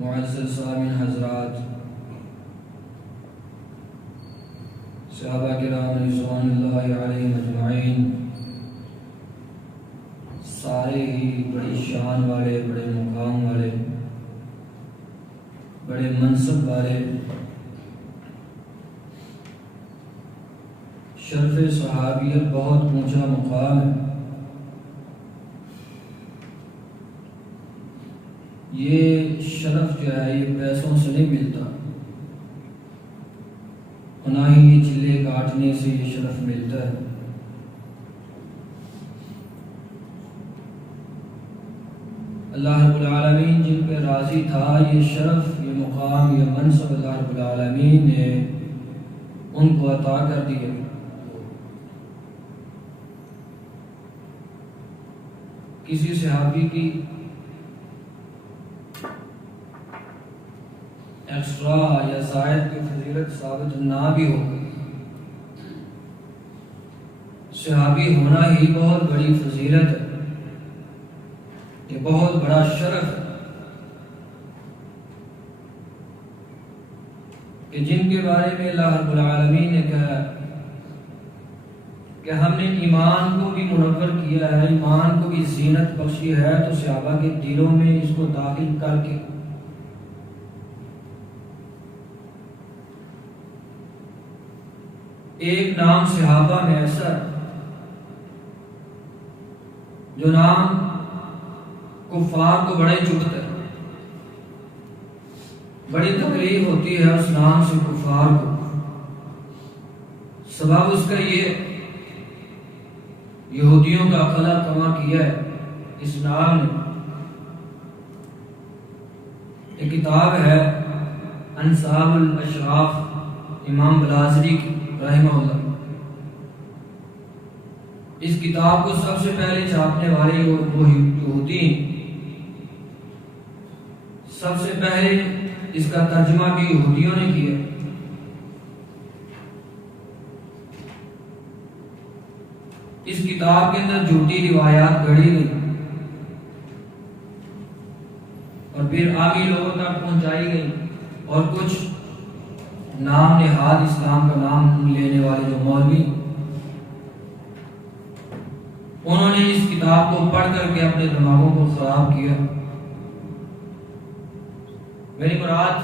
معزز سامعین حضرات، صحابہ کرام رضوان اللہ علیہم اجمعین، سارے ہی بڑی شان والے، بڑے مقام والے، بڑے منصب والے، شرف صحابیت بہت اونچا مقام ہے۔ یہ شرف جو ہے یہ پیسوں سے نہیں ملتا، نہ ہی یہ چلے کاٹنے سے یہ شرف ملتا ہے۔ اللہ رب العالمین جن پہ راضی تھا، یہ شرف، یہ مقام، یہ منصب اللہ رب العالمین نے ان کو عطا کر دیا۔ کسی صحابی کی ایکسٹرا یا زائد کی فضیلت ثابت نہ بھی ہو، صحابی ہونا ہی بہت بڑی فضیلت ہے، یہ بہت بڑا شرف ہے کہ جن کے بارے میں اللہ رب العالمین نے کہا کہ ہم نے ایمان کو بھی منور کیا ہے، ایمان کو بھی زینت بخشی ہے، تو صحابہ کے دلوں میں اس کو داخل کر کے ایک نام صحابہ میں ایسا ہے جو نام کفار کو بڑے چبھتا ہے، بڑی تکلیف ہوتی ہے اس نام سے کفار کو۔ سبب اس کا یہ یہودیوں کا خلا کما کیا ہے اس نام نے۔ ایک کتاب ہے انساب الاشراف امام بلازری کی رحمہ اللہ، اس کتاب کو سب سے پہلے چھاپنے والے وہ یہودی ہیں، سب سے پہلے اس کا ترجمہ بھی یہودیوں نے کیا۔ اس کتاب کے اندر جھوٹی روایات گڑھی گئی اور پھر عامی لوگوں تک پہنچائی گئی، اور کچھ نام نہاد اسلام کا نام لینے والے جو مولوی، انہوں نے اس کتاب کو پڑھ کر کے اپنے دماغوں کو خراب کیا۔ میری مراد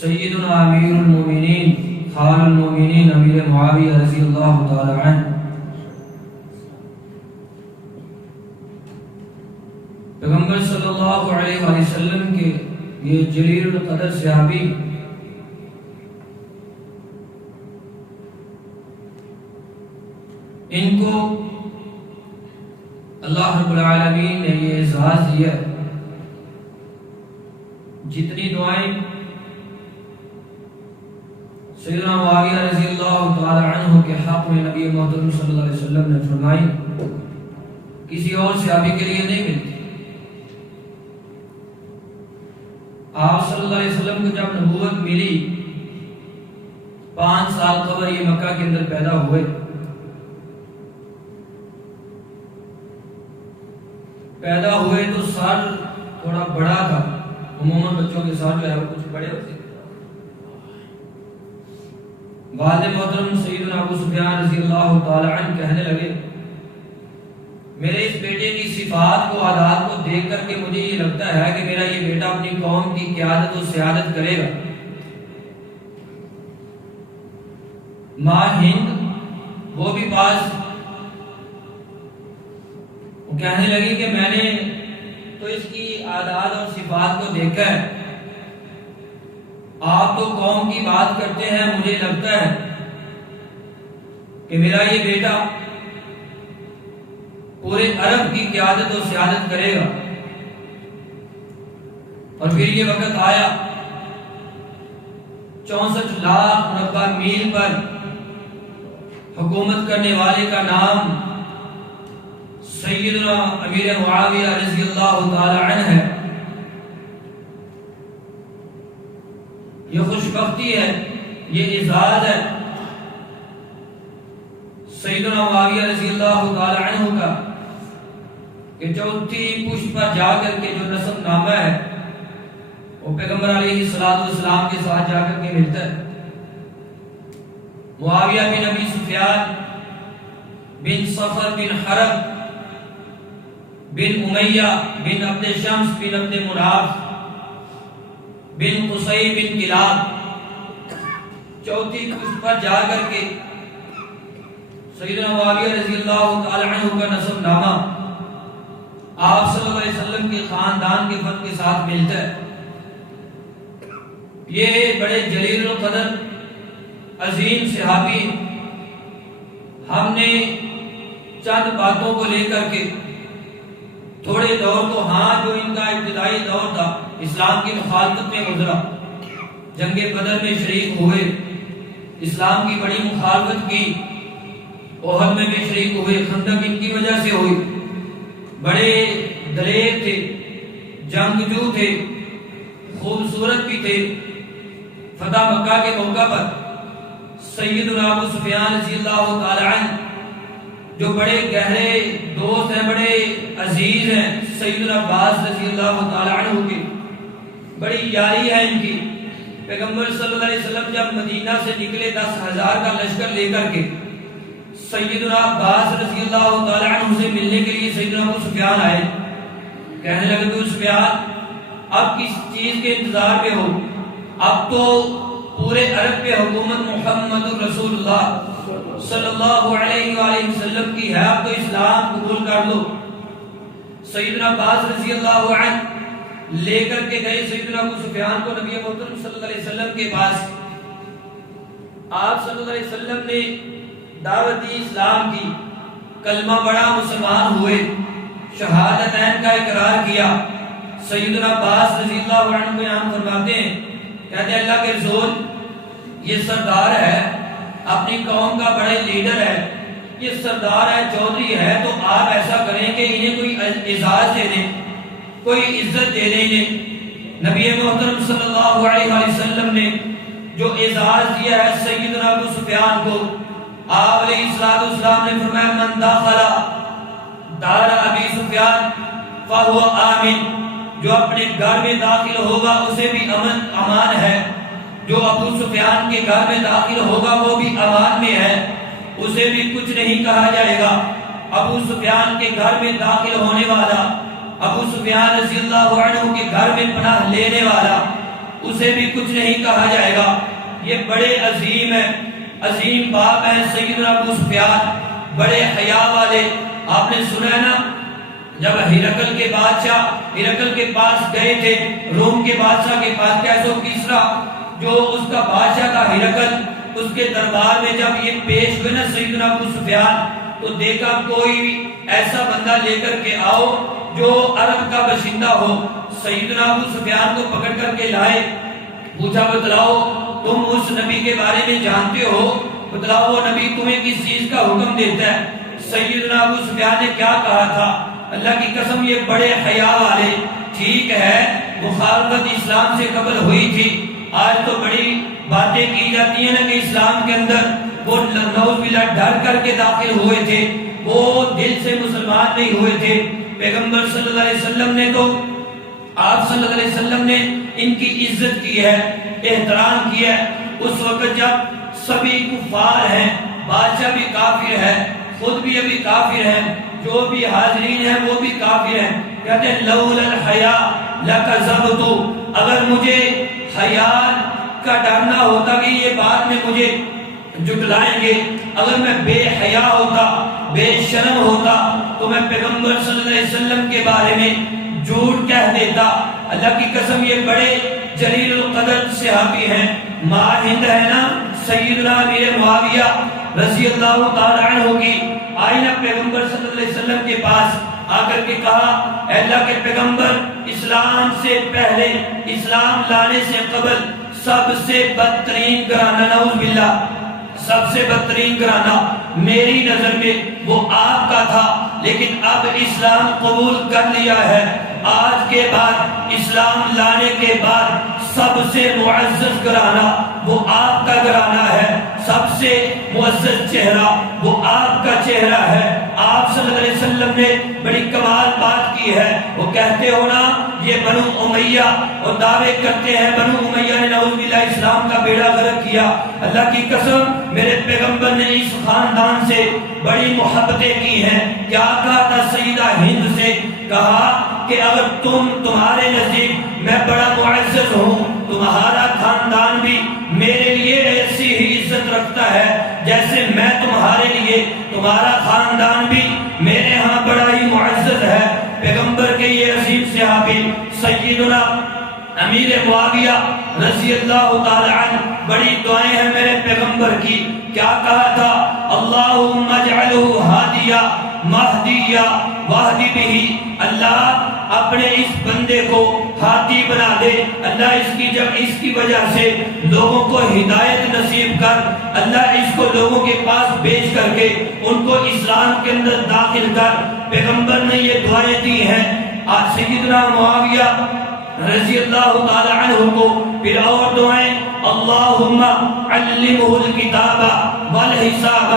سیدنا امیر المومنین خال المومنین امیر معاویہ رضی اللہ تعالی عنہ، پیغمبر صلی اللہ علیہ وآلہ وسلم کے یہ جلیل القدر صحابی، ان کو اللہ رب العالمین نے یہ اعزاز دیا۔ جتنی دعائیں سیدنا معاویہ رضی اللہ تعالی عنہ کے حق میں نبی محترم صلی اللہ علیہ وسلم نے فرمائی، کسی اور صحابی کے لیے نہیں ملتی۔ آپ صلی اللہ علیہ وسلم کو جب نبوت ملی، 5 سال قبل یہ مکہ کے اندر پیدا ہوئے، تو سر تھوڑا بڑا تھا، عموماً بچوں کے سر جو ہے وہ کچھ بڑے ہوتے ہیں۔ والد محترم سیدنا ابو سفیان رضی اللہ تعالی عنہ کہنے لگے، میرے اس بیٹے کی صفات کو، عادات کو دیکھ کر کے مجھے یہ لگتا ہے کہ میرا یہ بیٹا اپنی قوم کی قیادت و سیادت کرے گا۔ ماں ہند وہ بھی پاس، وہ کہنے لگی کہ میں نے تو اس کی عادات اور صفات کو دیکھا ہے، آپ تو قوم کی بات کرتے ہیں، مجھے لگتا ہے کہ میرا یہ بیٹا پورے عرب کی قیادت و سیادت کرے گا۔ اور پھر یہ وقت آیا، 64 لاکھ مربع میل پر حکومت کرنے والے کا نام سیدنا امیر معاویہ رضی اللہ تعالی عنہ ہے۔ یہ خوشبختی ہے، یہ اعزاز ہے سیدنا معاویہ رضی اللہ تعالی عنہ کا کہ چوتھی پشت پر جا کر کے جو نسب نامہ ہے، وہ پیغمبر علیہ السلام کے ساتھ جا کر کے ملتا ہے۔ معاویہ بن ابی سفیان بن صخر بن حرب بن امیہ بن عبد شمس بن عبد مناف بن قصی بن کلاب چوتھی پشت پر جا کر کے سیدنا معاویہ رضی اللہ تعالی عنہ کا نسب نامہ آپ صلی اللہ علیہ وسلم کے خاندان کے فرد کے ساتھ ملتا ہے۔ یہ بڑے جلیل القدر عظیم صحابی ہیں۔ ہم نے چند باتوں کو لے کر کے تھوڑے دور کو، جو ان کا ابتدائی دور تھا اسلام کی مخالفت میں گزرا، جنگ بدر میں شریک ہوئے، اسلام کی بڑی مخالفت کی، احد میں بھی شریک ہوئے، خندق ان کی وجہ سے ہوئی، بڑے دلیر تھے، جنگجو تھے، خوبصورت بھی تھے۔ فتح مکہ کے موقع پر سیدنا ابو سفیان رضی اللہ تعالی عنہ جو بڑے گہرے دوست ہیں، بڑے عزیز ہیں سیدنا عباس رضی اللہ تعالی عنہ کی، بڑی یاری ہے ان کی۔ پیغمبر صلی اللہ علیہ وسلم جب مدینہ سے نکلے 10,000 کا لشکر لے کر کے، سیدنا عباس رضی اللہ تعالی عنہ سے ملنے کے لیے سیدنا ابو سفیان آئے۔ کہنے لگے ابو سفیان اب کس چیز کے انتظار میں ہو؟ اب تو پورے عرب پہ حکومت محمد رسول اللہ صلی اللہ علیہ وآلہ وسلم کی ہے، اب تو اسلام قبول کر لو۔ سیدنا عباس رضی اللہ عنہ لے کر کے گئے سیدنا ابو سفیان کو نبی محترم صلی اللہ علیہ وسلم کے پاس۔ آپ صلی اللہ علیہ وسلم نے دعوت دی اسلام کی، کلمہ پڑھا، مسلمان ہوئے، شہادتین کا اقرار کیا۔ سیدنا عباس رضی اللہ عنہ بیان فرماتے ہیں، کہتے ہیں اللہ کے رسول یہ سردار ہے، اپنی قوم کا بڑے لیڈر ہے، یہ سردار ہے، چودھری ہے، تو آپ ایسا کریں کہ انہیں کوئی اعزاز دے دیں، کوئی عزت دے دیں انہیں۔ نبی محترم صلی اللہ علیہ وسلم نے جو اعزاز دیا ہے سیدنا ابو سفیان کو، آپ علیہ السلام نے فرمایا من داخل دار ابی سفیان فہو آمن، جو اپنے گھر میں داخل ہوگا اسے بھی امان ہے، جو ابو سفیان کے گھر میں داخل ہوگا وہ بھی امان میں ہے، اسے بھی کچھ نہیں کہا جائے گا۔ ابو سفیان کے گھر میں داخل ہونے والا، ابو سفیان رضی اللہ عنہ کے گھر میں پناہ لینے والا، اسے بھی کچھ نہیں کہا جائے گا۔ یہ بڑے عظیم ہیں، عظیم باپ ہیں سیدنا ابو سفیان، بڑے حیا والے۔ آپ نے سنا ہے نا جب ہرقل کے بادشاہ ہرقل کے پاس گئے تھے، روم کے بادشاہ کے پاس، کیسو کسرا جو اس کا بادشاہ تھا ہرقل، اس کے دربار میں جب یہ پیش ہوئے نا سیدنا ابو سفیان، تو دیکھا کوئی ایسا بندہ لے کر کے آؤ جو عرب کا باشندہ ہو۔ سیدنا ابو سفیان کو پکڑ کر کے لائے، پوچھا بتلاؤ تم اس نبی کے بارے میں جانتے ہو، بتلاؤ وہ نبی تمہیں کس چیز کا حکم دیتا ہے؟ سیدنا ابو سفیان نے کیا کہا تھا؟ اللہ کی قسم یہ بڑے حیا والے، ٹھیک ہے مخالفت اسلام سے قبل ہوئی تھی، آج تو بڑی باتیں کی جاتی ہیں نا کہ اسلام کے اندر وہ نعوذ باللہ ڈر کر کے داخل ہوئے تھے، وہ دل سے مسلمان نہیں ہوئے تھے۔ پیغمبر صلی اللہ علیہ وسلم نے تو آپ صلی اللہ علیہ وسلم نے ان کی عزت کی ہے، احترام کیا ہے۔ اس وقت جب سبھی کفار ہیں، بادشاہ بھی کافر ہے، خود بھی ابھی کافر ہیں، جو بھی حاضرین ہیں وہ بھی کافر ہیں، کہتے ہیں لولا الحیاء لکذبت، اگر مجھے حیا کا ڈر نہ ہوتا کہ یہ بات میں مجھے جھٹلائیں گے، اگر میں بے حیا ہوتا، بے شرم ہوتا، تو میں پیغمبر صلی اللہ علیہ وسلم کے بارے میں جھوٹ کہہ دیتا۔ اللہ کی قسم یہ بڑے جلیل القدر صحابی ہیں۔ ماں ہند ہے نا سیدنا امیر معاویہ رضی اللہ تعالی عنہ کی، آئی نا پیغمبر صلی اللہ علیہ وسلم کے پاس آ کر کے کہا اے اللہ کے پیغمبر، اسلام سے پہلے، اسلام لانے سے قبل سب سے بدترین گھرانہ، نعوذ باللہ سب سے بدترین گھرانہ میری نظر میں وہ آپ کا تھا، لیکن اب اسلام قبول کر لیا ہے، آج کے بعد اسلام لانے کے بعد سب سے معزز گھرانہ وہ آپ کا گھرانہ ہے، سب سے معزز چہرہ وہ آپ کا چہرہ ہے۔ آپ صلی اللہ علیہ وسلم نے بڑی کمال بات کی ہے، وہ کہتے ہو نا یہ بنو امیہ، اور دعوے کرتے ہیں بنو امیہ نے نعوذ باللہ اسلام کا بیڑا غرق کیا۔ اللہ کی قسم میرے پیغمبر نے اس خاندان سے بڑی محبتیں کی ہیں۔ کیا کہا تھا سیدہ ہند سے؟ کہا کہ اگر تمہارے نزدیک میں بڑا معزز ہوں، تمہارا خاندان بھی میرے لیے ایسی ہی عزت رکھتا ہے جیسے میں تمہارے لیے، تمہارا خاندان بھی میرے ہاں بڑا ہی معزز ہے۔ پیغمبر کے یہ عظیم صحابی سیدنا امیر معاویہ رضی اللہ تعالی عنہ، بڑی دعائیں ہیں میرے پیغمبر کی۔ کیا کہا تھا؟ اللہم اجعلہ ہادیہ مہدیہ واہدی بہ، اللہ اپنے اس بندے کو ہادی بنا دے، اللہ اس کی وجہ سے لوگوں کو ہدایت نصیب کر، اللہ اس کو لوگوں کے پاس بھیج کر کے ان کو اسلام کے اندر داخل کر۔ پیغمبر نے یہ دعائیں دی ہیں۔ آج سیدنا معاویہ رضی اللہ تعالی عنہ کو پھر اور دعائیں، اللہم علمہ الکتاب والحساب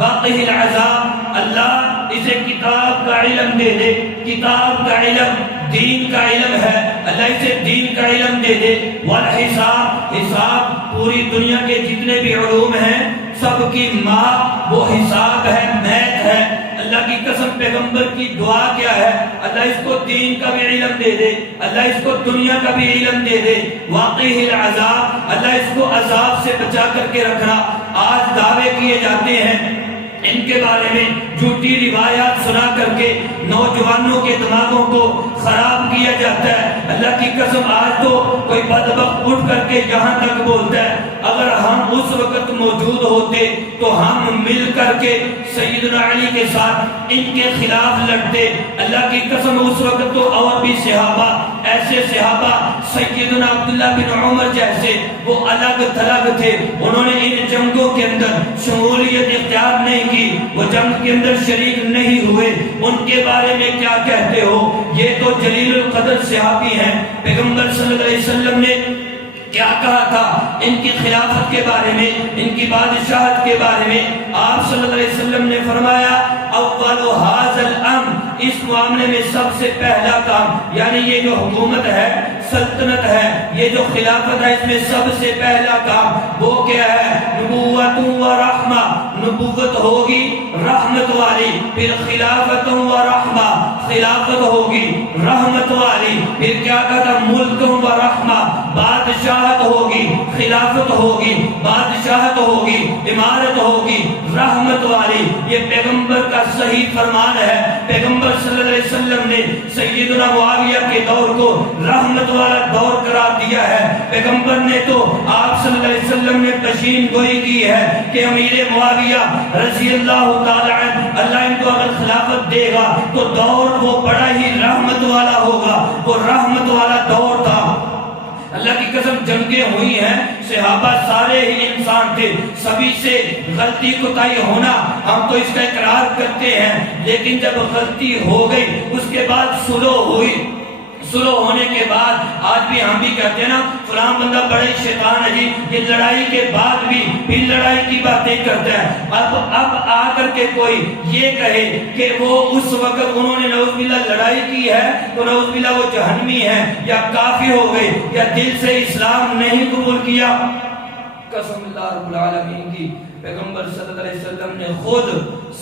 وقہ العذاب، اللہ اسے کتاب کا علم دے دے، کتاب کا علم دین کا علم ہے، اللہ اسے دین کا علم دے دے، والحساب، حساب پوری دنیا کے جتنے بھی علوم ہیں سب کی ماں وہ حساب ہے، میتھ ہے۔ اللہ کی قسم پیغمبر کی دعا کیا ہے؟ اللہ اس کو دین کا بھی علم دے دے، اللہ اس کو دنیا کا بھی علم دے دے، واقعی العذاب، اللہ اس کو عذاب سے بچا کر کے رکھنا۔ آج دعوے کیے جاتے ہیں ان کے بارے میں، جھوٹی روایات سنا کر کے نوجوانوں کے دماغوں کو خراب کیا جاتا ہے۔ اللہ کی قسم آج تو کوئی بدبخت اٹھ کر کے یہاں تک بولتا ہے اگر ہم اس وقت موجود ہوتے تو ہم مل کر کے سیدنا علی کے ساتھ ان کے خلاف لڑتے۔ اللہ کی قسم اس وقت تو اور بھی صحابہ، ایسے صحابہ سیدنا عبداللہ بن عمر جیسے وہ الگ تھلگ تھے، انہوں نے ان جنگوں کے اندر شمولیت اختیار نہیں کی، وہ جنگ کے اندر شریک نہیں ہوئے۔ ان کے بارے میں کیا کہتے ہو؟ یہ تو جلیل القدر صحابی ہیں۔ پیغمبر صلی اللہ علیہ وسلم نے کیا کہا تھا ان کی خلافت کے بارے میں، ان کی بادشاہت کے بارے میں؟ آپ صلی اللہ علیہ وسلم نے فرمایا اول ھذا الامر، اس معاملے میں سب سے پہلا کام، یعنی یہ جو حکومت ہے، سلطنت ہے، یہ جو خلافت ہے، اس میں سب سے پہلا کام وہ کیا ہے؟ نبوت و رحمہ، نبوت ہوگی رحمت والی، پھر خلافت و رحمہ، خلافت ہوگی رحمت والی، پھر کیا کہتا؟ ملک و رحمہ، بادشاہت ہوگی، خلافت ہوگی، بادشاہت ہوگی، عمارت ہوگی رحمت والی۔ یہ پیغمبر کا صحیح فرمان ہے۔ پیغمبر صلی اللہ علیہ وسلم نے سیدنا معاویہ کے دور کو رحمت والا دور قرار دیا ہے۔ پیغمبر نے تو آپ صلی اللہ علیہ وسلم نے پیشین گوئی کی ہے کہ امیر معاویہ رضی اللہ تعالی عنہ، اللہ ان کو اگر خلافت دے گا تو دور وہ بڑا ہی رحمت والا ہوگا، وہ رحمت والا دور تھا۔ اللہ کی قسم جنگیں ہوئی ہیں، صحابہ سارے ہی انسان تھے، سبھی سے غلطی کوتاہی ہونا، ہم تو اس کا اقرار کرتے ہیں، لیکن جب غلطی ہو گئی اس کے بعد صلح ہوئی، صلح ہونے کے بعد آج بھی ہم بھی کہتے ہیں نا فلاں بندہ بڑے شیطان ہے جی، یہ لڑائی کے بعد بھی پھر لڑائی کی باتیں کرتا ہے۔ اب آ کر کے کوئی یہ کہے کہ وہ اس وقت انہوں نے نعوذ باللہ لڑائی کی ہے تو نعوذ باللہ وہ جہنمی ہے یا کافر ہو گئے یا دل سے اسلام نہیں قبول کیا، قسم اللہ رب العالمین کی، پیغمبر صلی اللہ علیہ وسلم نے خود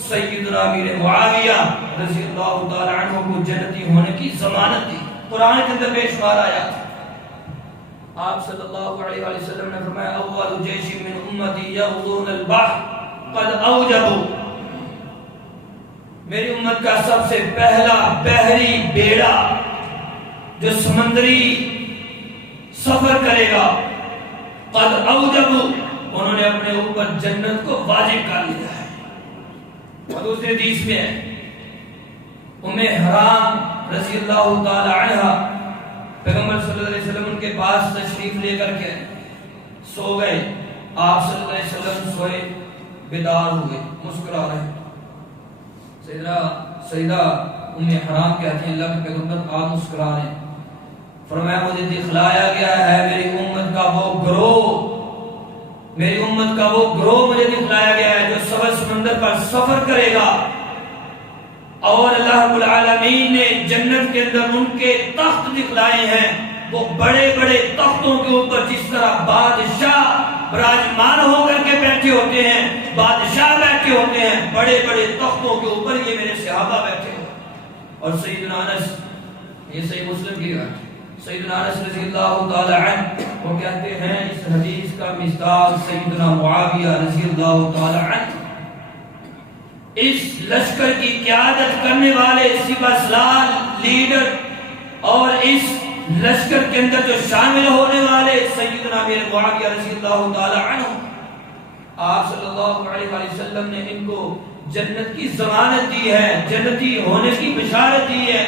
سیدنا امیر معاویہ رضی اللہ تعالی عنہ کو جنتی ہونے کی ضمانت دی۔ قرآن کے اندر بے شمار آیات، آپ صلی اللہ علیہ وسلم نے فرمایا اول جیش من امتی یغزون البحر قد اوجبوا، میری امت کا سب سے پہلا بحری بیڑا جو سمندری سفر کرے گا، قد اوجبوا، انہوں نے اپنے اوپر جنت کو واجب کر لیا ہے۔ اور دوسری حدیث میں ہے ام حرام رضی اللہ تعالی عنہ، پیغمبر صلی اللہ علیہ وسلم ان کے پاس تشریف لے کر کے سو گئے، آپ صلی اللہ علیہ وسلم سوئے، بیدار ہوئے، مسکرا رہے، سیدہ ام حرام کہتی ہیں اللہ کے پیغمبر آپ مسکرا رہے ہیں، فرمایا مجھے دکھلایا گیا ہے میری امت کا وہ گروہ میری امت کا وہ گروہ مجھے دکھلایا گیا ہے جو سبز سمندر پر سفر کرے گا، اور اللہ رب العالمین نے جنت کے اندر ان کے تخت دکھلائے ہیں، وہ بڑے بڑے تختوں کے اوپر جس طرح بادشاہ براجمان ہو کر کے بیٹھے ہوتے ہیں، بادشاہ بیٹھے ہوتے ہیں، بڑے بڑے تختوں کے اوپر یہ میرے صحابہ بیٹھے ہوئے۔ اور سیدنا انس، یہ صحیح مسلم کی بات ہے، سیدنا انس رضی اللہ تعالی عنہ وہ کہتے ہیں اس حدیث کا مصداق سیدنا معاویہ رضی اللہ تعالی عنہ، اس لشکر کی قیادت کرنے والے سپہ سالار لیڈر اور اس لشکر کے اندر جو شامل ہونے والے سیدنا امیر معاویہ رضی اللہ تعالی عنہ، آپ صلی اللہ علیہ وسلم نے ان کو جنت کی ضمانت دی ہے، جنتی ہونے کی بشارت دی ہے۔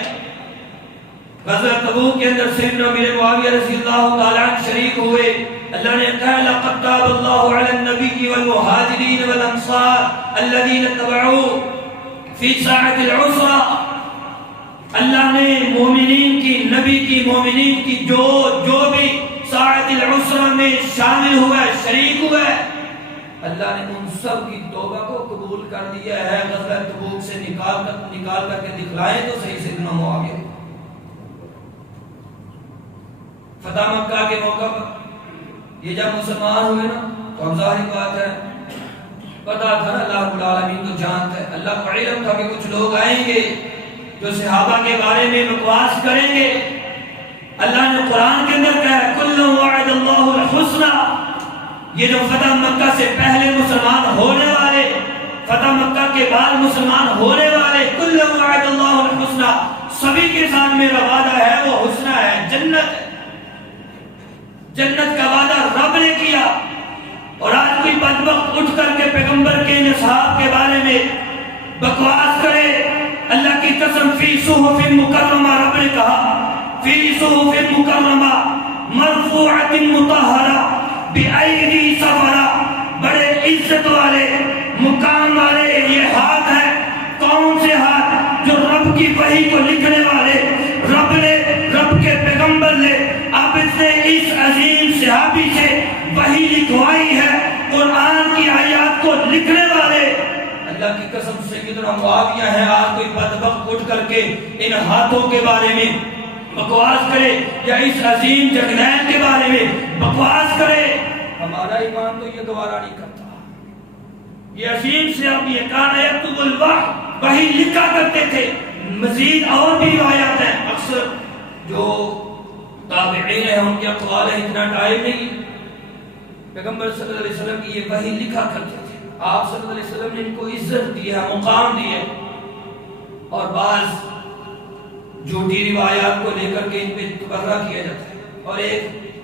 غزوہ تبوک کے اندر سیدنا امیر معاویہ رضی اللہ تعالی عنہ شریک ہوئے، اللہ نے کہا لقد تاب اللہ علی النبی والمہاجرین والانصار الذین اتبعوه فی ساعۃ العسرہ، اللہ نے مومنین کی، نبی کی، مومنین کی جو بھی ساعۃ العسرہ میں شامل ہوا ہے، شریک ہوا ہے، اللہ نے ان سب کی توبہ کو قبول کر دیا ہے۔ غزوہ تبوک سے نکال کر کے دکھلائیں تو صحیح سیدنا معاویہ۔ فتح مکہ کے موقع پر یہ جب مسلمان ہوئے نا تو ظاہری بات ہے پتا تھا نا، اللہ رب العالمین تو جانتا ہے، اللہ کو علم تھا کہ کچھ لوگ آئیں گے جو صحابہ کے بارے میں بکواس کریں گے۔ اللہ نے قرآن کے اندر کہا کل وعد اللہ الحسنى، یہ جو فتح مکہ سے پہلے مسلمان ہونے والے، فتح مکہ کے بعد مسلمان ہونے والے، کل وعد اللہ الحسنى، سبھی کے ساتھ میرا وعدہ ہے وہ حسنہ ہے، جنت ہے، جنت کا وعدہ رب نے کیا۔ اور آج کوئی بدبخت اٹھ کر کے پیغمبر کے اصحاب کے بارے میں بکواس کرے، اللہ کی قسم فی صحف مکرمہ، رب نے کہا فی صحف مکرمہ مرفوعۃ مطہرہ بأیدی سفرہ، بڑے عزت والے، مقام والے یہ ہاتھ ہے۔ کون سے ہاتھ؟ جو رب کی وحی کو لکھنے والے، رب نے، رب کے پیغمبر نے، اب اس نے اس عظیم صحابی سے وحی لکھوائی ہے، قرآن کی آیات کو لکھنے والے۔ اللہ کی قسم سیدنا معاویہ ہے، آج کوئی بدبخت اٹھ کر کے ان ہاتھوں کے بارے میں بکواس کرے یا اس عظیم جرنیل کے بارے میں بکواس کرے، ہمارا ایمان تو یہ گوارا نہیں کرتا۔ یہ عظیم صحابی کان یکتب الوحی، وحی لکھا کرتے تھے۔ مزید اور بھی روایات ہیں، اکثر جو تابعین ہیں ان کے اقوال ہیں، اتنا ٹائم نہیں، پیغمبر صلی اللہ علیہ وسلم کی یہ وحی لکھا کرتے تھے۔ آپ صلی اللہ علیہ وسلم نے ان کو عزت دی ہے، مقام دی ہے، اور بعض جھوٹی روایات کو لے کر کے ان پہ تبرہ کیا جاتا ہے۔ اور ایک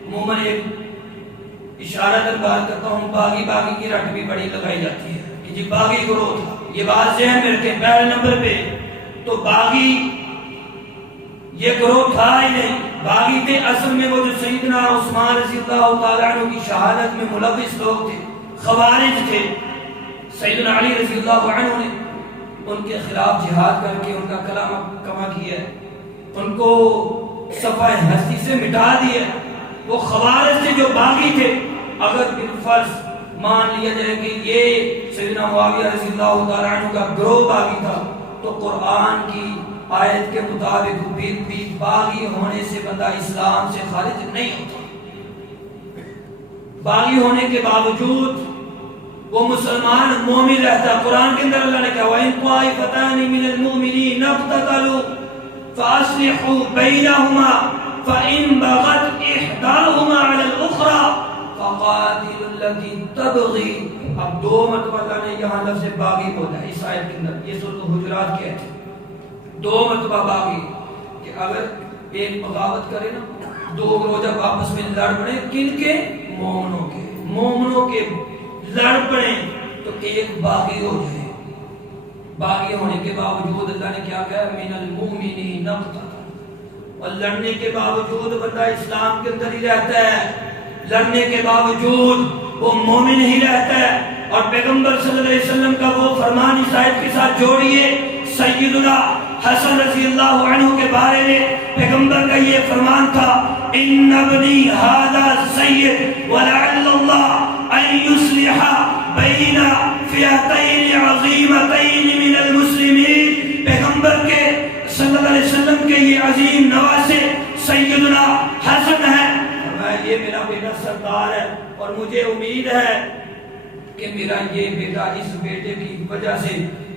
عموماً ایک اشارہ بات کرتا ہوں، باغی کی رٹ بھی بڑی لگائی جاتی ہے کہ جی باغی گروہ تھا، یہ بات ذہن میں رکھیں پہلے نمبر پہ تو باغی یہ گروہ تھا ہی نہیں، باغی تھے اصل میں وہ جو سیدنا عثمان رضی اللہ تعالیٰ عنہ کی شہادت میں ملوث لوگ تھے، خوارج تھے۔ سیدنا علی رضی اللہ عنہ نے ان کے خلاف جہاد کر کے ان کا کلمہ کما کیا ہے، ان کو صفحہ ہستی سے مٹا دیا۔ وہ خوارج تھے جو باغی تھے۔ اگر بالفرض مان لیا جائے کہ یہ سیدنا معاویہ رضی اللہ تعالیٰ عنہ کا گروہ باغی تھا تو قرآن کی آیت کے مطابق بھی باغی ہونے سے بندہ اسلام سے خارج نہیں ہوتا۔ باغی ہونے کے باوجود وہ مسلمان مومن رہتا۔ قرآن کے اندر اللہ نے کہا وَإِن طَائِفَتَانِ مِنَ الْمُؤْمِنِينَ اقْتَتَلُوا فَأَصْلِحُوا بَيْنَهُمَا فَإِن بَغَتْ إِحْدَاهُمَا عَلَى الْأُخْرَى فَقَاتِلُوا الَّتِي تَبْغِي۔ اب دو مرتبہ اللہ نے یہاں لفظ باغی بولا اس آیت کے اندر، یہ سورۃ حجرات کی ہے، دو مرتبہ باغی، کہ اگر ایک بغاوت کرے نا، دو گروہ جب آپس میں لڑ پڑے، کن کے؟ مومنوں کے لڑ پڑے تو ایک باغی ہو جائے۔ باغی ہونے کے باوجود اللہ نے کیا کہا من المؤمنین اقتتلوا، اور لڑنے کے باوجود بندہ اسلام کے اندر ہی رہتا ہے، لڑنے کے باوجود وہ مومن ہی رہتا ہے۔ اور پیغمبر صلی اللہ علیہ وسلم کا وہ فرمان اس آیت کے ساتھ جوڑیے، سیدنا حسن رضی اللہ عنہ کے بارے میں پیغمبر کا یہ فرمان تھا ان ابنی ھذا سید ولعل اللہ ان ان یصلح بین فئتین عظیمتین من المسلمین. پیغمبر کے صلی اللہ علیہ وسلم کے یہ عظیم نواسے سیدنا حسن ہے. یہ میرا بیٹا سردار ہے اور مجھے امید ہے کہ میرا یہ بیٹا اس بیٹے کی وجہ سے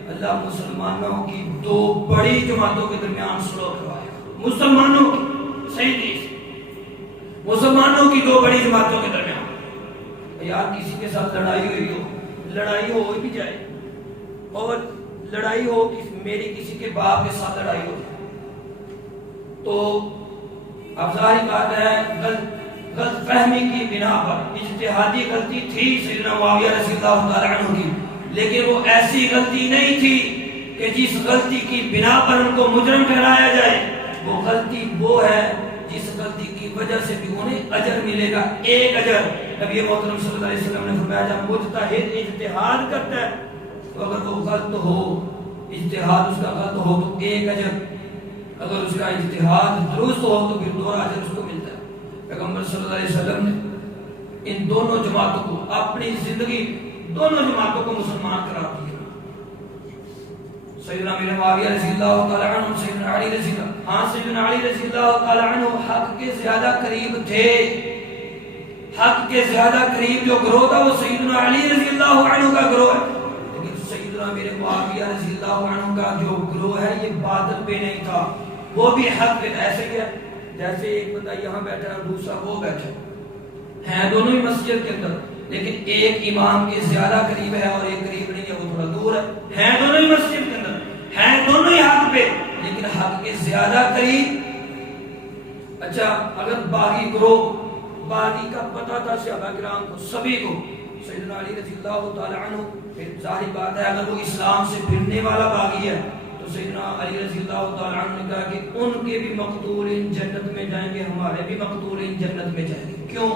اللہ مسلمانوں کی دو بڑی جماعتوں کے درمیان صلح کروائے گا. مسلمانوں کی صحیح چیز مسلمانوں کی دو بڑی جماعتوں کے درمیان. یار کسی کے ساتھ لڑائی ہو بھی جائے اور لڑائی ہو میری کسی کے باپ کے ساتھ لڑائی ہو تو اب ظاہر بات ہے غلط فہمی کی بنا پر اجتہادی غلطی تھی سیدنا معاویہ رضی اللہ تعالی عنہ کی، لیکن وہ ایسی غلطی نہیں تھی کہ جس غلطی کی بنا پر ان کو مجرم ٹھہرایا جائے. وہ غلطی وہ ہے جس غلطی کی وجہ سے بھی انہیں اجر ملے گا، ایک اجر. نبی محترم صلی اللہ علیہ وسلم نے فرمایا جب مجتہد اجتہاد کرتا ہے تو اگر وہ غلط ہو اجتہاد اس کا غلط ہو تو ایک اجر، اگر اس کا اجتہاد درست ہو تو پھر دو اجر اس کو ملتا ہے. پیغمبر صلی اللہ علیہ وسلم نے ان دونوں جماعتوں کو اپنی زندگی دونوں جماعتوں کو مسلمان قرار دیا. سیدنا امیر معاویہ رضی اللہ تعالی عنہ سیدنا علی رضی اللہ سیدنا علی رضی اللہ تعالی عنہ حق کے زیادہ قریب تھے. حق کے زیادہ قریب جو گروہ تھا وہ سیدنا علی رضی اللہ عنہ کا گروہ ہے، لیکن سیدنا امیر معاویہ رضی اللہ عنہ کا جو گروہ ہے یہ باطل پہ نہیں تھا، وہ بھی حق پہ. ایسے ہی ہے جیسے ایک بندہ یہاں بیٹھا ہے اور دوسرا وہ بیٹھا ہے دونوں ہی مسجد کے اندر، لیکن ایک امام کے زیادہ قریب ہے اور ایک قریب نہیں ہے، وہ تھوڑا دور ہے دونوں ہی مسجد کے اندر ہیں دونوں ہی حق پہ لیکن حق کے زیادہ قریب. اچھا اگر باغی گروہ باغی کا پتہ تھا صحابہ کرام کو سبھی کو سیدنا علی رضی اللہ تعالی عنہ، پھر ظاہر بات ہے اگر وہ اسلام سے پھرنے والا باغی ہے تو سیدنا علی رضی اللہ تعالی عنہ نے کہا کہ ان کے بھی مقتول جنت میں جائیں گے، ہمارے بھی مقتول جنت میں جائیں گے. کیوں؟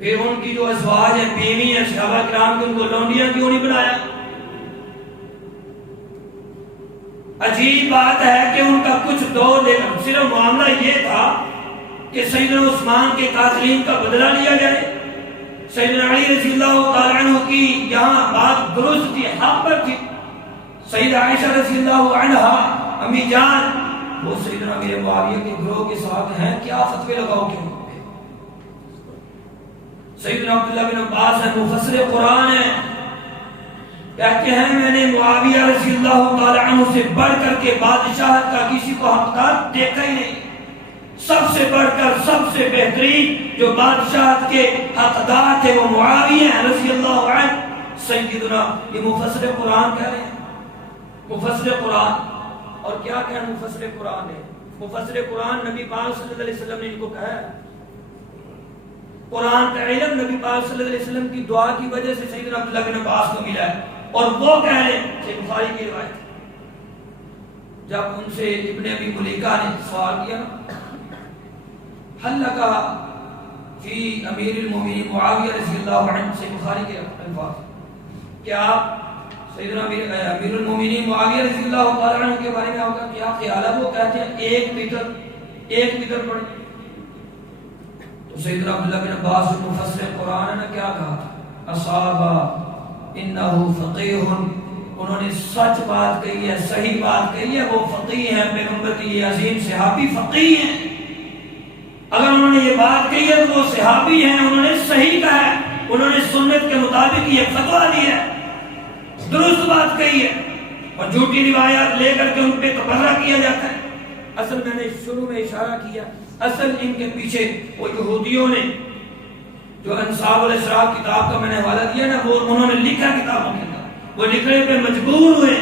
پھر ان کی جو ازواج ہیں بیوی ہیں صحابہ کرام کے ان کو لونڈیاں کیوں نہیں بنایا؟ عجیب بات ہے کہ ان کا کچھ دور لیکن صرف معاملہ یہ تھا کہ سیدنا عثمان کے قاتلین کا بدلہ لیا جائے. سیدنا علی رضی اللہ تعالی عنہ کی یہاں بات درست تھی، حق پر تھی. سیدہ عائشہ رضی اللہ عنہا امی جان وہ سیدنا امیر معاویہ کے گروہ کے ساتھ ہیں، کیا فتوے لگاؤ کیوں؟ سیدنا عبداللہ بن عباس ہے مفسر قرآن ہے، کہتے ہیں میں نے معاویہ رضی اللہ تعالی عنہ سے بڑھ کر کے بادشاہت کا کسی کو حقدار دیکھا ہی نہیں. سب سے بڑھ کر سب سے بہترین جو بادشاہت کے حقدار تھے وہ معاویہ رضی اللہ عنہ. سیدنا یہ مفسر قرآن کہہ رہے ہیں، مفسر قرآن. اور کیا کہنا مفسر قرآن ہے؟ مفسر قرآن نبی پاک صلی اللہ علیہ وسلم نے ان کو کہا ہے. قرآن کا علم نبی پاک صلی اللہ علیہ وسلم کی دعا کی وجہ سے سیدنا عبداللہ بن عباس کو ملا ہے، اور وہ کہہ رہے ہیں صحیح بخاری کی روایت جب ان سے ابن ابی ملیکہ نے سوال کیا حل لکا فی امیر المومنین معاویہ رضی اللہ عنہ، صحیح بخاری کے الفاظ، کیا آپ سیدنا امیر المومنین معاویہ رضی اللہ تعالی عنہ کے بارے میں آپ کا کیا خیال ہے؟ وہ کہتے ہیں ایک میٹر پڑھیں. تو سیدنا عبداللہ بن عباس مفسر قرآن نے کیا کہا تھا؟ اصابہ انہو فقیہ، انہوں نے سچ بات کہی ہے، صحیح بات کہی ہے، وہ فقیہ ہیں، پیغمبر کی یہ عظیم صحابی فقیہ ہیں. اگر انہوں نے یہ بات کہی ہے تو وہ صحابی ہیں، انہوں نے صحیح کہا ہے، انہوں نے سنت کے مطابق یہ فتویٰ دیا ہے، درست بات کہی ہے. اور جھوٹی روایات لے کر کے ان پہ تبرہ کیا جاتا ہے. اصل میں نے شروع میں اشارہ کیا، اصل ان کے پیچھے وہ یہودیوں نے جو انصاب الاسرار کتاب کا میں نے حوالہ دیا نا، وہ انہوں نے لکھا کتابوں کے اندر، وہ لکھنے پہ مجبور ہوئے.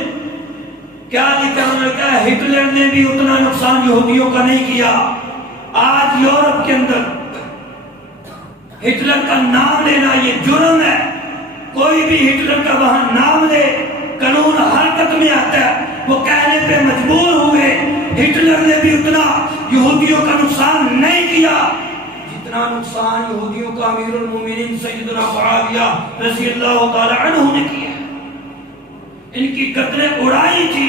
کیا لکھا انہوں نے کہا ہٹلر نے بھی اتنا نقصان یہودیوں کا نہیں کیا. آج یورپ کے اندر ہٹلر کا نام لینا یہ جرم ہے. کوئی بھی ہٹلر کا وہاں نام لے قانون حرکت میں آتا ہے. وہ کہنے پہ مجبور ہوئے ہٹلر نے بھی اتنا یہودیوں کا نقصان نہیں کیا جتنا نقصان یہودیوں کا امیر المومنین سیدنا معاویہ رضی اللہ تعالی عنہ نے کیا. ان کی قدریں اڑائی تھی،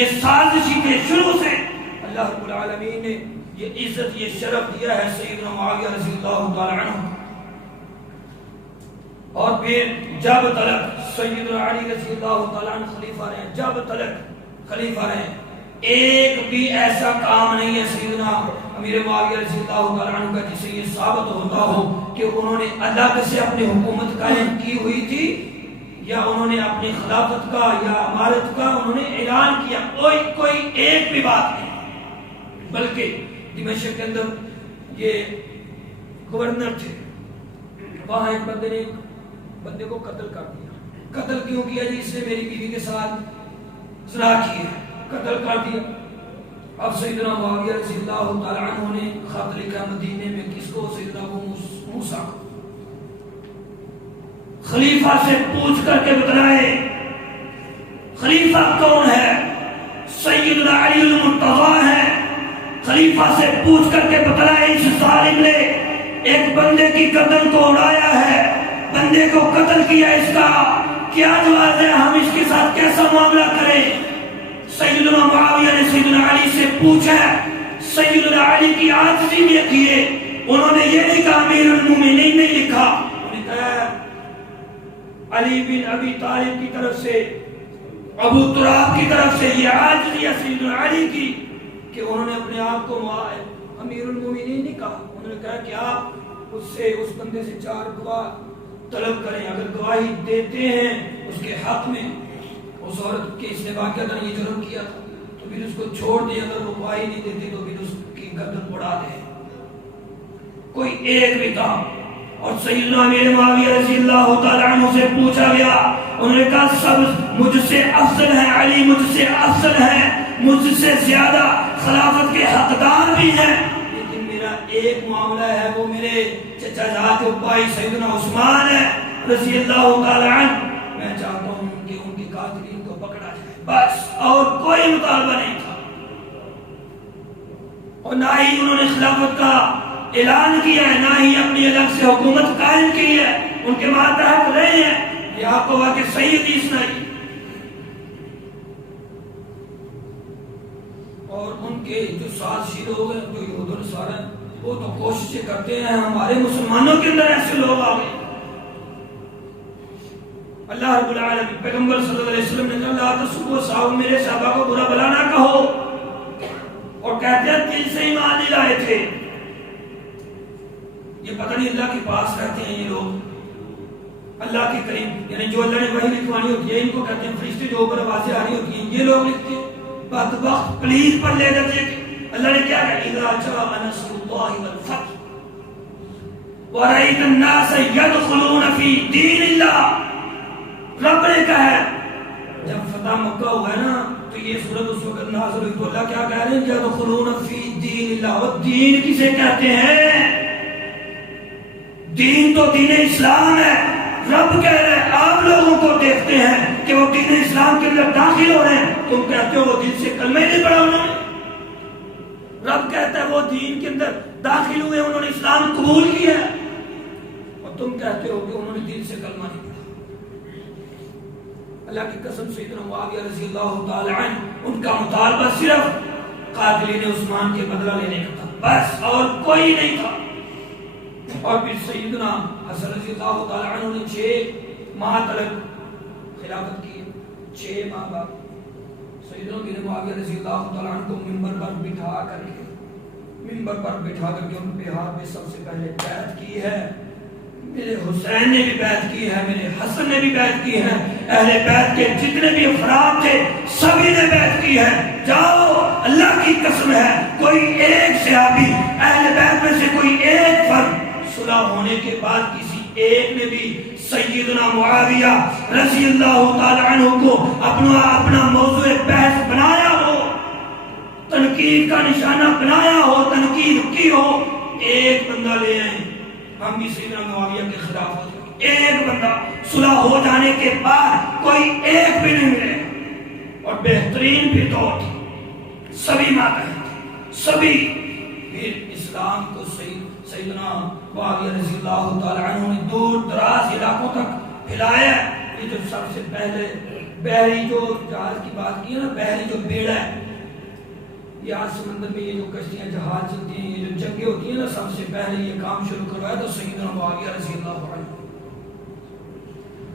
یہ سازشی کے شروع سے اللہ رب العالمین نے یہ عزت یہ شرف دیا ہے سیدنا معاویہ رضی اللہ تعالی عنہ. اور پھر جب تلک سیدنا علی رضی اللہ تعالیٰ عنہ خلیفہ رہے، جب تلک خلیفہ رہے، ایک بھی ایسا کام نہیں ہے سیدنا امیر معاویہ رضی اللہ تعالیٰ عنہ کا جس سے یہ ثابت ہوتا ہو کہ انہوں نے الگ سے اپنی حکومت قائم کی ہوئی تھی یا انہوں نے اپنی خلافت کا یا امارت کا انہوں نے اعلان کیا، کوئی ایک بھی بات نہیں۔ بلکہ دمشق کے اندر یہ گورنر تھے، وہاں ایک بندے نے بندے کو قتل کر دیا۔ قتل کیوں کیا؟ جی اس نے میری بیوی کے ساتھ زنا کی ہے، قتل کر دیا۔ اب سیدنا معاویہ رضی اللہ تعالیٰ عنہ نے خط لکھا مدینے میں، کس کو؟ سیدنا ابو موسیٰ کو، خلیفہ سے پوچھ کر کے بتلائے خلیفہ کون ہے؟ سیدنا علی المرتضیٰ ہے۔ خلیفہ سے پوچھ کر کے بتلائے اس ظالم نے ایک بندے کی گردن کو اڑایا ہے، بندے کو قتل کیا، اس کا کیا جواز ہے؟ ہم اس کے ساتھ کیسا معاملہ کریں؟ سیدنا معاویہ نے سیدنا علی سے پوچھا، سیدنا علی کی عاجزی میں کیے، انہوں نے یہ نہیں کہا امیر المومنین نہیں لکھا، انہوں نے کہا علی بن ابی طالب کی طرف سے، ابو تراب کی طرف سے یہ عاجزی ہے سیدنا علی کی کہ انہوں نے اپنے آپ کو امیر المومنین نہیں کہا۔ انہوں نے کہا کہ آپ اس بندے سے 4 گواہ طلب کریں، اگر گواہی دیتے ہیں اس کے حق میں، اس عورت کے اس نے واقعہ یہ جرم کیا تھا، تو پھر اس کو چھوڑ دیں، اگر وہ گواہی نہیں دیتے تو پھر اس کی گردن اڑا دیں، کوئی ایک بھی کام۔ اور سیدنا امیر معاویہ رضی اللہ تعالیٰ عنہ سے پوچھا گیا، انہوں نے کہا سب مجھ سے افضل ہیں، علی مجھ سے افضل ہیں، مجھ سے زیادہ خلافت کے حقدار بھی ہیں، لیکن میرا ایک معاملہ ہے، وہ میرے چچا جات بھائی سیدنا عثمان ہے رضی اللہ تعالیٰ عنہ، میں چاہتا ہوں کہ ان کے قاتلین کو پکڑا جائے، بس، اور کوئی مطالبہ نہیں تھا۔ اور نہ ہی انہوں نے خلافت کا اعلان کیا ہے، نہ ہی اپنی الگ سے حکومت قائم کی ہے، ان کے ماتحت رہے ہیں۔ یہ آپ کو واقع صحیح حدیث نہیں، اور ان کے جو سازشی لوگ ہیں، جو یہود و نصارہ ہیں، وہ تو کوششیں کرتے ہیں ہمارے مسلمانوں کے اندر ایسے لوگ آ گئے۔ اللہ رب العالمین پیغمبر صلی اللہ علیہ وسلم نے کہا لا تسبوا صحابہ، میرے صحابہ کو برا بلا نہ کہو، اور کہتے ہیں دل سے ایمان نہیں لائے تھے۔ یہ پتہ نہیں اللہ کے پاس رہتے ہیں یہ لوگ، اللہ کے قریب، یعنی جو اللہ نے وحی لکھوانی ہوتی ہے ان کو کہتے ہیں فرشتے، جو اوپر آوازیں آ رہی ہوتی ہیں یہ لوگ لکھتے ہیں۔ بدبخت پلیز پڑھ لے جاتے کہ اللہ نے کیا کہا اذا جاء نصر اللہ والفتح ورأيت الناس يدخلون في دین اللہ، رب نے کہا ہے جب فتح مکہ ہوا ہے نا تو یہ سورت اس وقت نازل ہوئی، تو اللہ کیا کہہ رہے ہیں يدخلون في دین اللہ، اور دین کسے کہتے ہیں؟ دین تو دین اسلام ہے۔ رب کہہ رہے ہیں آپ لوگوں کو دیکھتے ہیں کہ وہ دین اسلام کے اندر داخل ہو رہے ہیں، تم کہتے ہو وہ دل سے کلمہ نہیں پڑھا انہوں نے۔ رب کہتا ہے وہ دین کے اندر داخل ہوئے، انہوں نے اسلام قبول کیا، اور تم کہتے ہو کہ انہوں نے دل سے کلمہ نہیں پڑھا۔ اللہ کی قسم سیدنا معاویہ رضی اللہ تعالی عنہ، ان کا مطالبہ صرف قاتلین عثمان کے بدلہ لینے کا تھا، بس، اور کوئی نہیں تھا۔ اور پھر سیدنا حسن رضی اللہ تعالی عنہ نے 6 ماہ تک خلافت کی، 6 ماہ بعد سیدنا امیر معاویہ رضی اللہ تعالی عنہ کو منبر پر بٹھا کر کے ان پہ ہاتھ میں سب سے پہلے بیعت کی ہے۔ میرے حسین نے بھی بیعت کی ہے، میرے حسن نے بھی بیعت کی ہے، اہل بیت کے جتنے بھی افراد تھے سبھی نے بیعت کی ہے۔ جاؤ، اللہ کی قسم ہے کوئی ایک صحابی اہل بیت میں سے کوئی ایک فرد صلح ہونے کے بعد کسی ایک نے بھی سیدنا معاویہ رضی اللہ تعالی عنہ کو اپنا موضوع بحث بنایا ہو، تنقید کا نشانہ بنایا ہو، تنقید کی ہو، ایک بندہ لے آئیں، ہم بھی سیدنا معاویہ کے خلاف ہو جائیں۔ ایک بندہ صلح ہو جانے کے بعد کوئی ایک بھی نہیں ملے، اور بہترین بھی تو سبھی ماتحت، سبھی پھر اسلام کو سیدنا معاویہ رضی اللہ تعالی عنہ نے دور دراز علاقوں تک پھیلایا۔ یہ جو سب سے پہلے بحری جو جہاز کی بات کی ہے نا، بحری جو بیڑا ہے، یہ آج سمندر میں یہ جو کشتیاں جہاز چلتی ہیں، یہ جو جنگیں ہوتی ہیں نا، سب سے پہلے یہ کام شروع کروایا تو سیدنا معاویہ رضی اللہ عنہ۔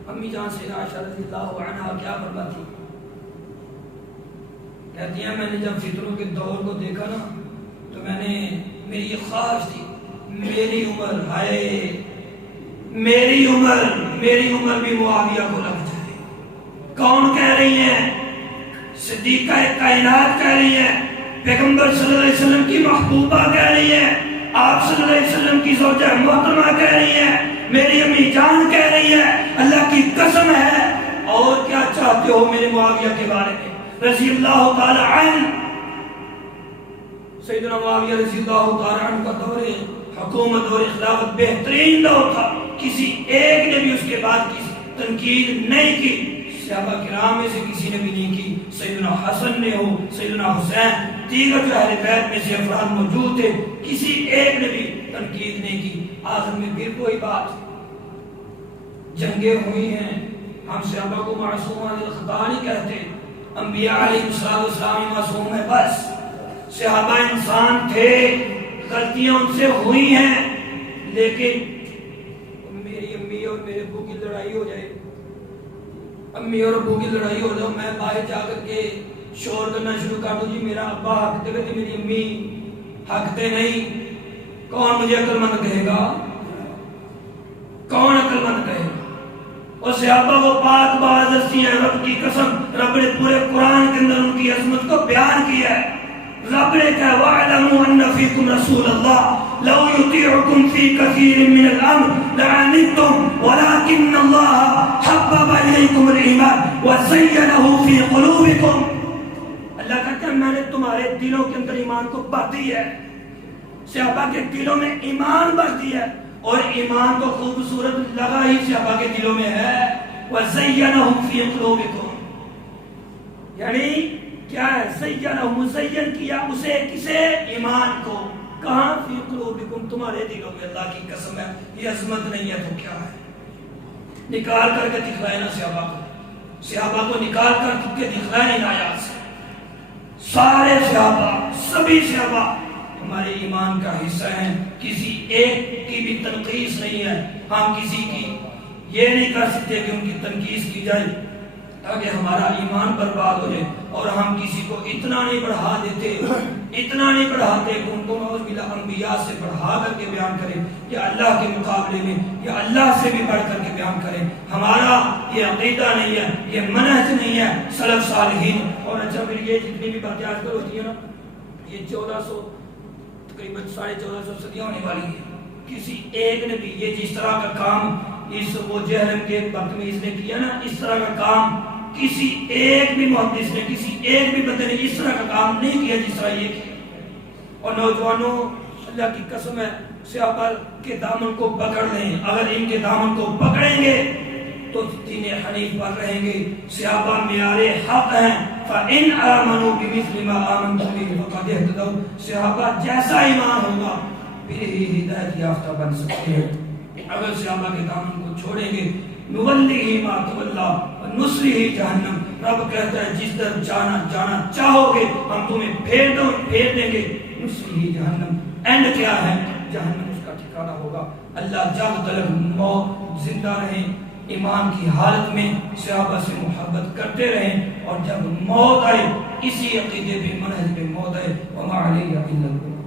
امی جان سیدہ عائشہ رضی اللہ عنہا کیا فرماتی؟ کہتی ہیں میں نے جب فتنوں کے دور کو دیکھا نا تو میں نے میری یہ خواہش تھی میری عمر بھی معاویہ کو لگ جائے. کون کہہ رہی ہیں؟ صدیقہ کائنات کہہ رہی ہیں، پیغمبر صلی اللہ علیہ وسلم کی محبوبہ کہہ رہی ہیں، آپ صلی اللہ علیہ وسلم کی زوجہ محترمہ کہہ رہی ہیں، میری امی جان کہہ رہی ہے اللہ کی قسم ہے. اور کیا چاہتے ہو میرے معاویہ کے بارے میں؟ رضی اللہ تعالی عنہ، سیدنا معاویہ رضی اللہ تعالی عنہ کا دور حکومت اور خلافت بہترین دور تھا. کسی ایک نے بھی اس کے بعد کسی تنقید نہیں کی. صحابہ کرام میں سے کسی نے بھی نہیں کی. سیدنا حسن نے ہو، سیدنا حسین، دیگر جو اہل بیت میں سے افراد موجود تھے، کسی ایک نے بھی تنقید نہیں کی. آخر میں پھر کوئی بات، جنگیں ہوئی ہیں، ہم صحابہ کو معصومان الخطا نہیں کہتے. انبیاء علیہ السلام معصوم ہے، بس صحابہ انسان تھے، غلطیاں ان سے ہوئی ہیں، لیکن میری امی اور میرے ابو کی لڑائی ہو جائے، امی اور ابو کی لڑائی ہو جائے، میں باہر جا کر کے شور کرنا شروع کر دوں جی میرا ابا حق دے گا، میری امی حق دے نہیں، کون مجھے عقل مند کہے گا؟ کون عقل مند کہے گا؟ اور صحابہ وہ پاک باز ہستی ہیں، رب کی قسم رب نے پورے قرآن کے اندر ان کی عظمت کو بیان کیا ہے. رب نے کہا وَاعْلَمُوا أَنَّ فِيكُمْ رَسُولَ اللَّهِ لَوْ يُطِيعُكُمْ فِي كَثِيرٍ مِّنَ الْأَمْرِ لَعَنِتُّمْ وَلَكِنَّ اللَّهَ حَبَّبَ إِلَيْكُمُ الْإِيمَانَ وَزَيَّنَهُ فِي قُلُوبِكُمْ. اللہ کہتا ہے میں نے تمہارے دلوں کے اندر ایمان کو بھر دیا ہے. صحابہ کے دلوں میں ایمان بھر دیا ہے، اور ایمان کو خوبصورت لگا ہی صحابہ کے دلوں میں ہے. وَزَيَّنَهُ فِي قُلُوبِكُمْ، یعنی کیا ہے؟ زینہ، مزین کیا اسے، کسے؟ ایمان کو. کہاں؟ فی قلوبکم، تمہارے دلوں میں. اللہ کی قسم ہے یہ عظمت نہیں ہے تو کیا ہے؟ نکال کر کے دکھلائے نا صحابہ کو نکال کر کے دکھلائے نا آیات سے. سارے صحابہ، سبھی صحابہ ہمارے ایمان کا حصہ ہیں، کسی ایک کی بھی تنقیص نہیں ہے. ہم کسی کی یہ نہیں کر سکتے کہ ان کی تنقیص کی جائے تاکہ ہمارا ایمان برباد ہو جائے. اور ہم کسی کو اتنا نہیں بڑھا دیتے کہ ان کو نعوذ باللہ انبیاء سے بڑھا کر کے بیان کریں، یا اللہ کے مقابلے میں یا اللہ سے بھی بڑھ کر کے بیان کریں. ہمارا یہ عقیدہ نہیں ہے، یہ منہج نہیں ہے سلف صالحین. اور اچھا پھر یہ جتنی بھی باتیں آج کل ہوتی ہیں نا، یہ 1400 تقریباً 1450 صدیاں ہونے والی ہیں، کسی ایک نے بھی یہ جس طرح کا کام اس وہ جہلم کے وقت میں اس نے کیا نا، اس طرح کا کام کسی ایک بھی محدث نے، کسی ایک بھی بندے نے اس طرح کا کام نہیں کیا جس طرح یہ کیا. اور نوجوانوں اللہ کی قسم ہے صحابہ کے دامن کو پکڑ لیں. اگر ان کے دامن کو پکڑیں گے تو دین حنیف پر رہیں گے. صحابہ معیار حق ہیں. فَإِنْ آمَنُوا بِمِثْلِ مَا آمَنْتُم بِهِ فَقَدِ اهْتَدَوْا. صحابہ جیسا ایمان ہوگا پھر ہی ہدایت یافتہ بن سکتے ہیں. اگر صحابہ کے دامن کو چھوڑیں گے نُوَلِّهِ مَا تَوَلَّىٰ وَنُصْلِهِ جَهَنَّمَ. رب کہتا ہے جس طرف جانا چاہو گے ہم تمہیں پھیر دیں گے. نُصْلِهِ جَهَنَّمَ، اینڈ کیا ہے؟ جہنم اس کا ٹھکانہ ہوگا. اللہ جب تک موت زندہ رہیں ایمان کی حالت میں صحابہ سے محبت کرتے رہیں، اور جب موت آئے اسی عقیدے پہ منہج پہ موت آئے. وَمَا عَلَيَّ إِلَّا الْبَلَاغُ.